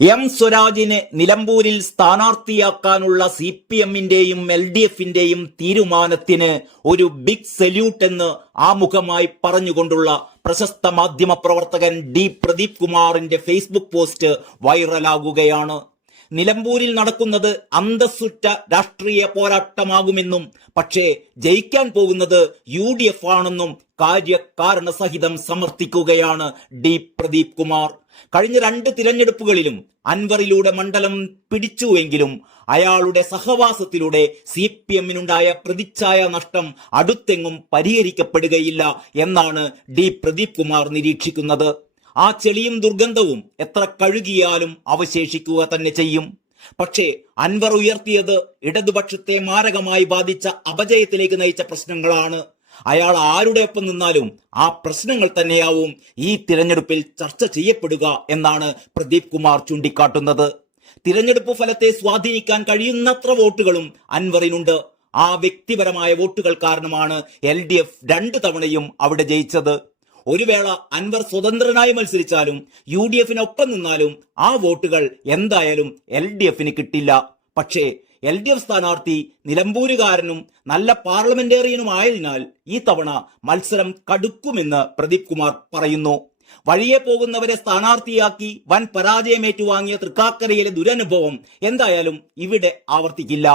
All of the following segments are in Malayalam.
എം സ്വരാജിനെ നിലമ്പൂരിൽ സ്ഥാനാർത്ഥിയാക്കാനുള്ള CPM-ന്റെയും LDF-ന്റെയും തീരുമാനത്തിന് ഒരു ബിഗ് സല്യൂട്ട് എന്ന് ആമുഖമായി പറഞ്ഞുകൊണ്ടുള്ള പ്രശസ്ത മാധ്യമ പ്രവർത്തകൻ പ്രദീപ് കുമാറിന്റെ ഫേസ്ബുക്ക് പോസ്റ്റ് വൈറലാകുകയാണ്. നിലമ്പൂരിൽ നടക്കുന്നത് അന്തസ്സുറ്റ രാഷ്ട്രീയ പോരാട്ടമാകുമെന്നും പക്ഷേ ജയിക്കാൻ പോകുന്നത് UDF ആണെന്നും കാര്യകാരണ സഹിതം സമർത്ഥിക്കുകയാണ് പ്രദീപ് കുമാർ. കഴിഞ്ഞ 2 തിരഞ്ഞെടുപ്പുകളിലും അൻവറിലൂടെ മണ്ഡലം പിടിച്ചുവെങ്കിലും അയാളുടെ സഹവാസത്തിലൂടെ CPM-നുണ്ടായ പ്രതിച്ഛായ നഷ്ടം അടുത്തെങ്ങും പരിഹരിക്കപ്പെടുകയില്ല എന്നാണ് പ്രദീപ് കുമാർ നിരീക്ഷിക്കുന്നത്. ആ ചെളിയും ദുർഗന്ധവും എത്ര കഴുകിയാലും അവശേഷിക്കുക തന്നെ ചെയ്യും. പക്ഷേ അൻവർ ഉയർത്തിയത് ഇടതുപക്ഷത്തെ മാരകമായി ബാധിച്ച അപജയത്തിലേക്ക് നയിച്ച പ്രശ്നങ്ങളാണ്. അയാൾ ആരുടെ ഒപ്പം നിന്നാലും ആ പ്രശ്നങ്ങൾ തന്നെയാവും ഈ തിരഞ്ഞെടുപ്പിൽ ചർച്ച ചെയ്യപ്പെടുക എന്നാണ് പ്രദീപ് കുമാർ ചൂണ്ടിക്കാട്ടുന്നത്. തിരഞ്ഞെടുപ്പ് ഫലത്തെ സ്വാധീനിക്കാൻ കഴിയുന്നത്ര വോട്ടുകളും അൻവറിനുണ്ട്. ആ വ്യക്തിപരമായ വോട്ടുകൾ കാരണമാണ് LDF 2 തവണയും അവിടെ ജയിച്ചത്. ഒരു വേള അൻവർ സ്വതന്ത്രനായി മത്സരിച്ചാലും UDF-നൊപ്പം നിന്നാലും ആ വോട്ടുകൾ എന്തായാലും LDF-ന് കിട്ടില്ല. പക്ഷേ LDF സ്ഥാനാർത്ഥി നിലമ്പൂരുകാരനും നല്ല പാർലമെന്റേറിയനുമായതിനാൽ ഈ തവണ മത്സരം കടുക്കുമെന്ന് പ്രദീപ് കുമാർ പറയുന്നു. വഴിയെ പോകുന്നവരെ സ്ഥാനാർത്ഥിയാക്കി വൻ പരാജയമേറ്റുവാങ്ങിയ തൃക്കാക്കരയിലെ ദുരനുഭവം എന്തായാലും ഇവിടെ ആവർത്തിക്കില്ല.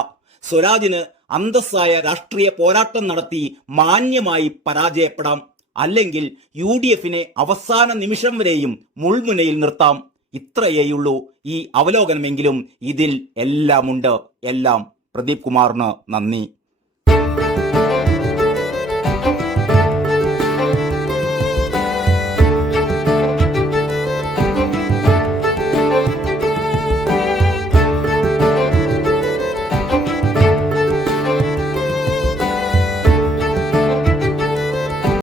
സ്വരാജിന് അന്തസ്സായ രാഷ്ട്രീയ പോരാട്ടം നടത്തി മാന്യമായി പരാജയപ്പെടാം. അല്ലെങ്കിൽ UDF-നെ അവസാന നിമിഷം വരെയും മുൾമുനയിൽ നിർത്താം. ഇത്രയേയുള്ളൂ ഈ അവലോകനമെങ്കിലും ഇതിൽ എല്ലാമുണ്ട്. എല്ലാം പ്രദീപ് കുമാറിന് നന്ദി.